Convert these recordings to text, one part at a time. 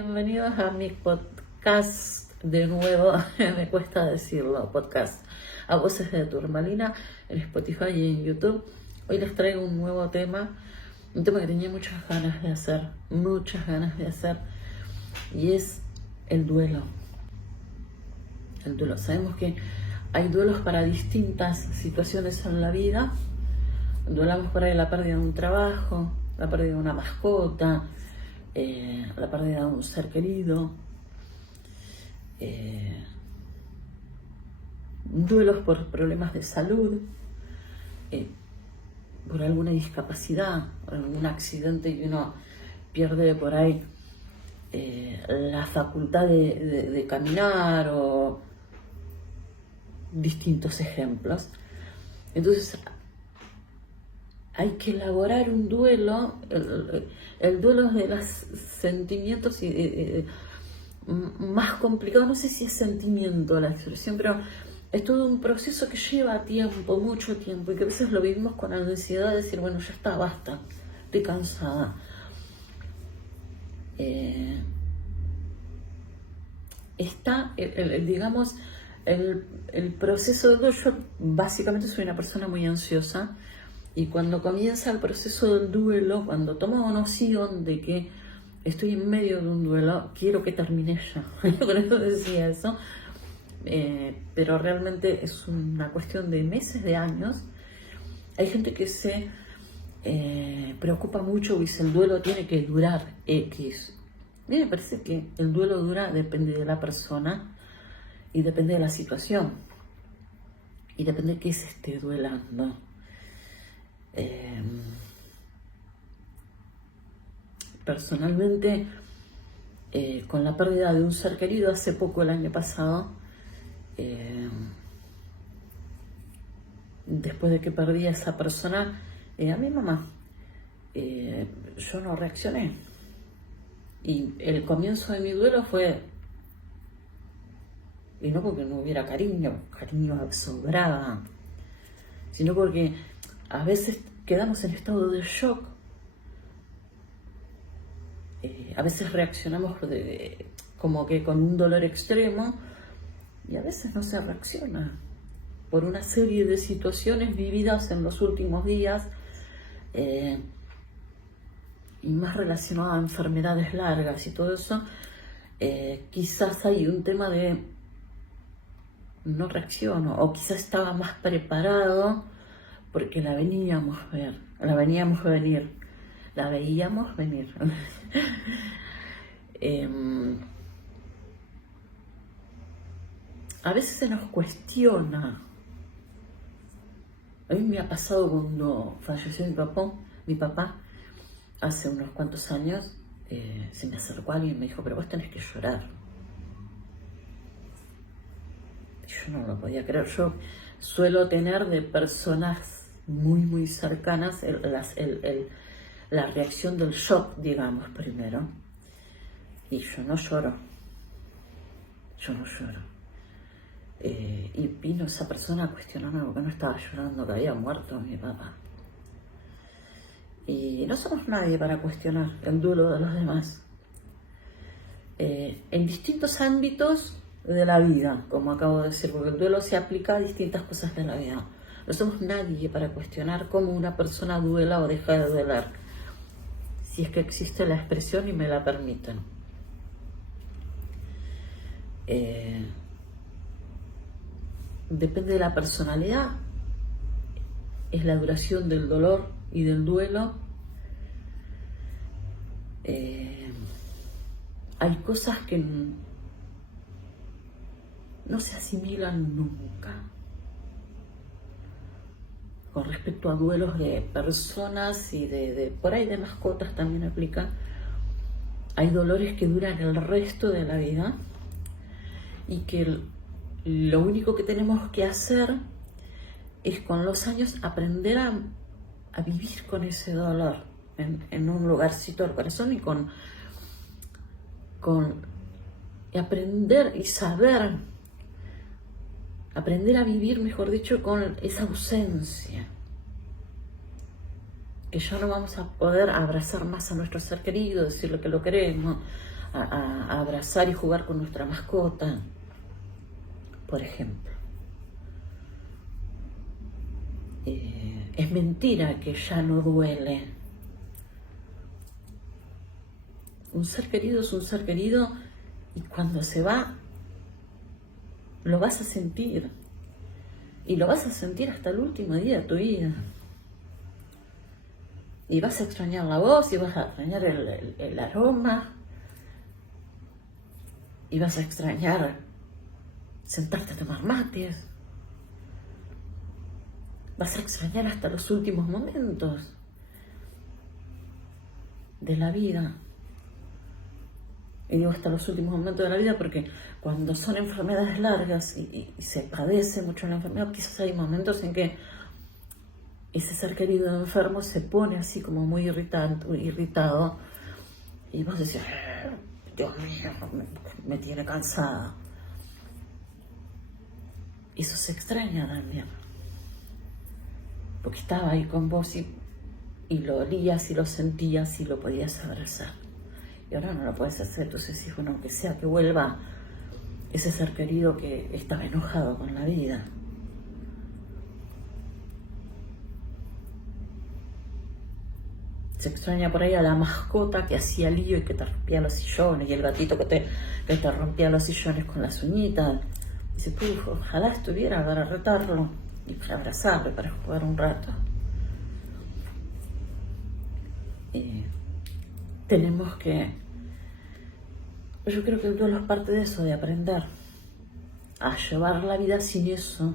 bienvenidos a mi podcast de nuevo, me cuesta decirlo, podcast, a Voces de Turmalina, en Spotify y en YouTube. Hoy les traigo un nuevo tema, un tema que tenía muchas ganas de hacer, y es el duelo. El duelo. Sabemos que hay duelos para distintas situaciones en la vida. Duelamos por ahí la pérdida de un trabajo, la pérdida de una mascota, la pérdida de un ser querido, duelos por problemas de salud, por alguna discapacidad, por algún accidente y uno pierde por ahí la facultad de caminar o distintos ejemplos. Entonces hay que elaborar un duelo. El duelo es de los sentimientos más complicado. No sé si es sentimiento la expresión, pero es todo un proceso que lleva tiempo, mucho tiempo, y que a veces lo vivimos con ansiedad de decir, bueno, ya está, basta, estoy cansada. Está, digamos, el proceso de duelo. Yo básicamente soy una persona muy ansiosa, y cuando comienza el proceso del duelo, cuando tomo noción de que estoy en medio de un duelo, quiero que termine ya. Yo con eso decía eso, pero realmente es una cuestión de meses, de años. Hay gente que se preocupa mucho y dice el duelo tiene que durar X. A mí me parece que el duelo depende de la persona y depende de la situación y depende de qué se esté duelando. Personalmente, con la pérdida de un ser querido hace poco, el año pasado, después de que perdí a esa persona, a mi mamá, yo no reaccioné. Y el comienzo de mi duelo fue, y no porque no hubiera cariño sobraba, sino porque a veces quedamos en estado de shock. A veces reaccionamos como que con un dolor extremo, y a veces no se reacciona por una serie de situaciones vividas en los últimos días, y más relacionado a enfermedades largas y todo eso. Quizás hay un tema de no reacciono, o quizás estaba más preparado porque la veíamos venir. A veces se nos cuestiona. A mí me ha pasado cuando falleció mi papá hace unos cuantos años. Se me acercó alguien y me dijo, pero vos tenés que llorar. Yo no lo podía creer. Yo suelo tener de personas muy, muy cercanas la reacción del shock, digamos, primero. Y yo no lloro. Y vino esa persona a cuestionarme porque no estaba llorando, que había muerto mi papá. Y no somos nadie para cuestionar el duelo de los demás. En distintos ámbitos de la vida, como acabo de decir, porque el duelo se aplica a distintas cosas de la vida. No somos nadie para cuestionar cómo una persona duela o deja de dueler, si es que existe la expresión y me la permiten. Depende de la personalidad, es la duración del dolor y del duelo. Hay cosas que no se asimilan nunca. Con respecto a duelos de personas y por ahí de mascotas también aplica. Hay dolores que duran el resto de la vida y que lo único que tenemos que hacer es con los años aprender a vivir con ese dolor en un lugarcito del corazón, y con aprender y aprender a vivir, mejor dicho, con esa ausencia. Que ya no vamos a poder abrazar más a nuestro ser querido, decirle que lo queremos, a abrazar y jugar con nuestra mascota, por ejemplo. Es mentira que ya no duele. Un ser querido es un ser querido y cuando se va, lo vas a sentir. Y lo vas a sentir hasta el último día de tu vida. Y vas a extrañar la voz, y vas a extrañar el aroma, y vas a extrañar sentarte a tomar mates. Vas a extrañar hasta los últimos momentos de la vida. Y digo hasta los últimos momentos de la vida porque cuando son enfermedades largas y se padece mucho la enfermedad, quizás hay momentos en que ese ser querido enfermo se pone así como muy irritado y vos decís, Dios mío, me tiene cansada. Eso se extraña también, porque estaba ahí con vos y lo olías y lo sentías y lo podías abrazar. Y ahora no lo puedes hacer, entonces decís, bueno, aunque sea que vuelva ese ser querido que estaba enojado con la vida. Se extraña por ahí a la mascota que hacía lío y que te rompía los sillones, y el gatito que te rompía los sillones con las uñitas. Dice, ojalá estuviera para retarlo y para abrazarlo, para jugar un rato. Tenemos que... Yo creo que el duelo es parte de eso, de aprender a llevar la vida sin eso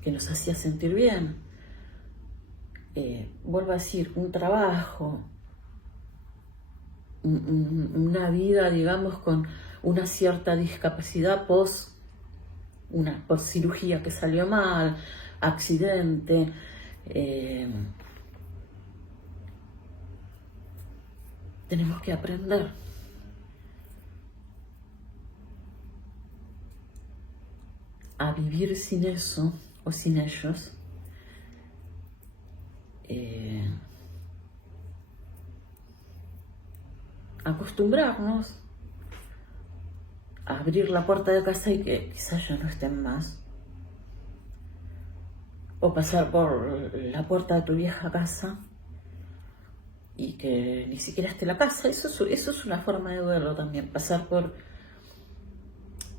que nos hacía sentir bien. Vuelvo a decir, un trabajo, una vida, digamos, con una cierta discapacidad post cirugía que salió mal, accidente, tenemos que aprender a vivir sin eso o sin ellos. Acostumbrarnos a abrir la puerta de casa y que quizás ya no estén más, o pasar por la puerta de tu vieja casa y que ni siquiera esté la casa. Eso es una forma de duelo también, pasar por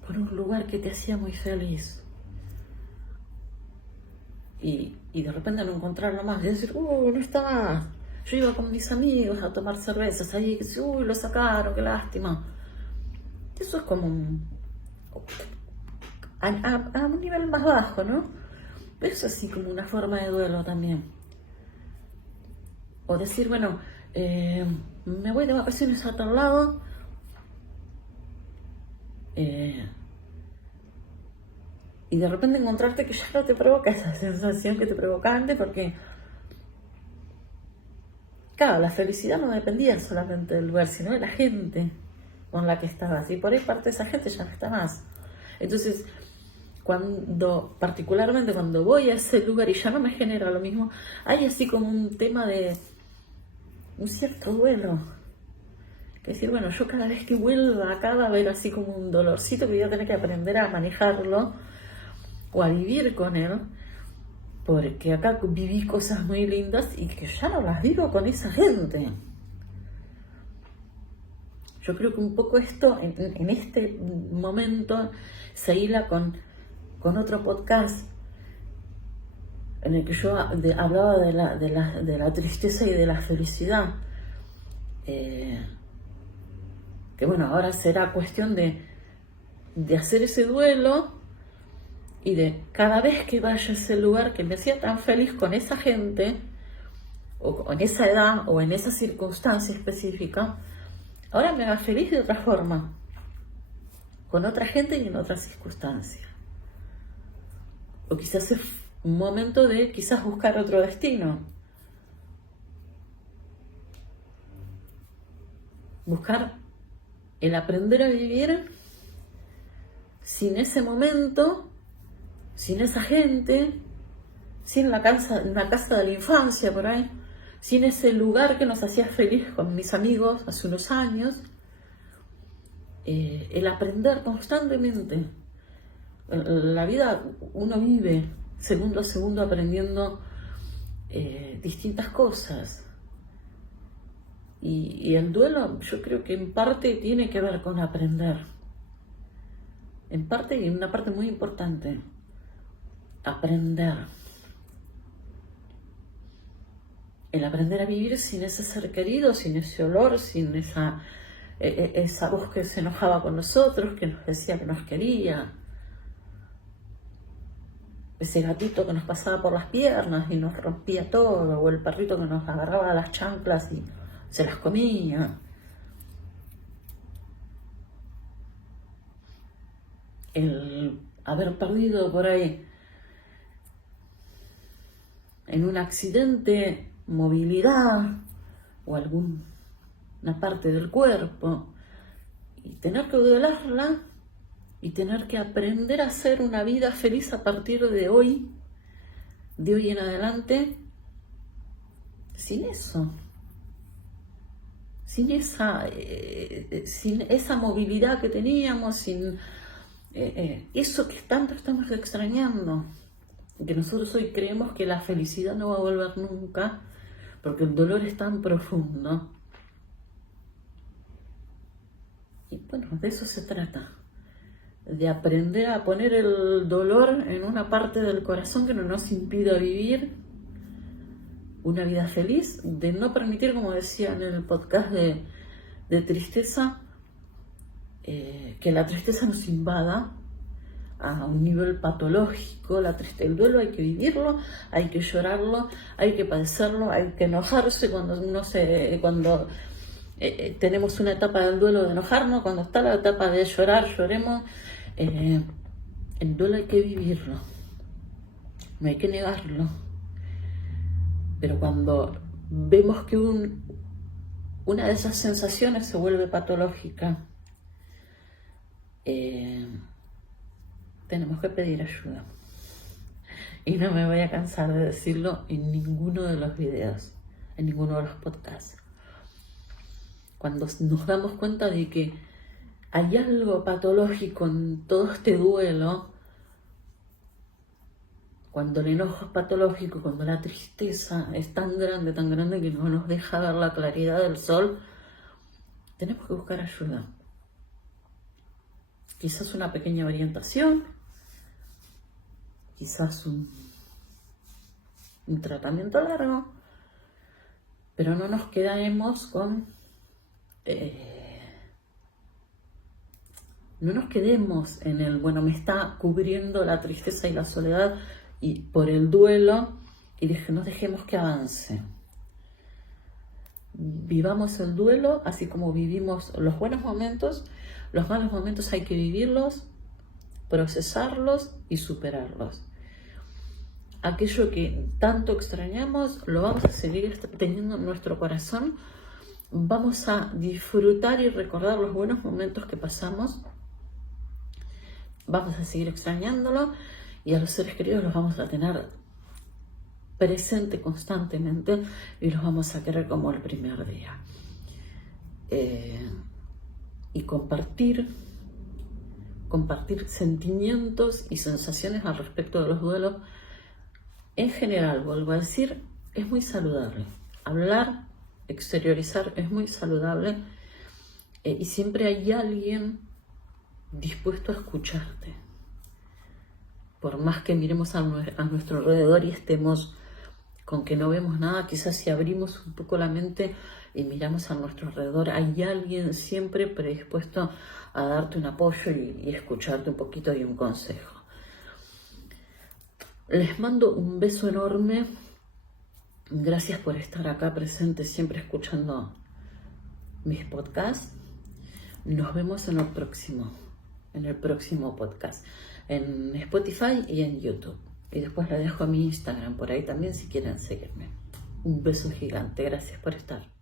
un lugar que te hacía muy feliz y de repente no encontrarlo más, y decir, no está más. Yo iba con mis amigos a tomar cervezas ahí, y decía, lo sacaron, qué lástima. Eso es como a un nivel más bajo, ¿no? Pero es así como una forma de duelo también. O decir, bueno, me voy de vacaciones a tal lado, y de repente encontrarte que ya no te provoca esa sensación que te provocaba antes, porque, claro, la felicidad no dependía solamente del lugar, sino de la gente con la que estabas. Y por ahí parte de esa gente ya no está más. Entonces, particularmente cuando voy a ese lugar y ya no me genera lo mismo, hay así como un tema de un cierto duelo. Que decir, bueno, yo cada vez que vuelva acá va a haber así como un dolorcito que voy a tener que aprender a manejarlo o a vivir con él, porque acá viví cosas muy lindas y que ya no las vivo con esa gente. Yo creo que un poco esto, en este momento, se hila con otro podcast en el que yo hablaba de la tristeza y de la felicidad. Que bueno, ahora será cuestión de hacer ese duelo y de cada vez que vaya a ese lugar que me hacía tan feliz con esa gente, o en esa edad, o en esa circunstancia específica, ahora me haga feliz de otra forma, con otra gente y en otras circunstancias. O quizás es un momento de quizás buscar otro destino. Buscar el aprender a vivir sin ese momento, sin esa gente, sin una casa de la infancia por ahí, sin ese lugar que nos hacía feliz con mis amigos hace unos años. El aprender constantemente. La vida uno vive segundo a segundo aprendiendo distintas cosas. Y el duelo yo creo que en parte tiene que ver con aprender. En parte, y una parte muy importante, aprender. El aprender a vivir sin ese ser querido, sin ese olor, sin esa voz que se enojaba con nosotros, que nos decía que nos quería. Ese gatito que nos pasaba por las piernas y nos rompía todo, o el perrito que nos agarraba las chanclas y se las comía. El haber perdido por ahí en un accidente movilidad o alguna parte del cuerpo y tener que duelarla y tener que aprender a hacer una vida feliz a partir de hoy en adelante, sin eso, sin esa movilidad que teníamos, sin eso que tanto estamos extrañando, que nosotros hoy creemos que la felicidad no va a volver nunca, porque el dolor es tan profundo. Y bueno, de eso se trata, de aprender a poner el dolor en una parte del corazón que no nos impida vivir una vida feliz, de no permitir, como decía en el podcast de tristeza, que la tristeza nos invada a un nivel patológico. El duelo hay que vivirlo, hay que llorarlo, hay que padecerlo, hay que enojarse cuando tenemos una etapa del duelo de enojarnos, cuando está la etapa de llorar, lloremos. El duelo hay que vivirlo, no hay que negarlo. Pero cuando vemos que una de esas sensaciones se vuelve patológica, tenemos que pedir ayuda. Y no me voy a cansar de decirlo en ninguno de los videos, en ninguno de los podcasts. Cuando nos damos cuenta de que hay algo patológico en todo este duelo, cuando el enojo es patológico, cuando la tristeza es tan grande que no nos deja ver la claridad del sol, tenemos que buscar ayuda. Quizás una pequeña orientación, quizás un tratamiento largo, pero no nos quedemos no nos quedemos en el, bueno, me está cubriendo la tristeza y la soledad y por el duelo, y no dejemos que avance. Vivamos el duelo así como vivimos los buenos momentos. Los malos momentos hay que vivirlos, procesarlos y superarlos. Aquello que tanto extrañamos lo vamos a seguir teniendo en nuestro corazón. Vamos a disfrutar y recordar los buenos momentos que pasamos. Vamos a seguir extrañándolo y a los seres queridos los vamos a tener presente constantemente y los vamos a querer como el primer día. Y compartir sentimientos y sensaciones al respecto de los duelos, en general, vuelvo a decir, es muy saludable. Hablar, exteriorizar es muy saludable, y siempre hay alguien dispuesto a escucharte. Por más que miremos a nuestro alrededor y estemos con que no vemos nada, quizás si abrimos un poco la mente y miramos a nuestro alrededor, hay alguien siempre predispuesto a darte un apoyo y escucharte un poquito y un consejo. Les mando un beso enorme. Gracias por estar acá presentes, siempre escuchando mis podcasts. Nos vemos en el próximo podcast, en Spotify y en YouTube. Y después les dejo mi Instagram por ahí también si quieren seguirme. Un beso gigante, gracias por estar.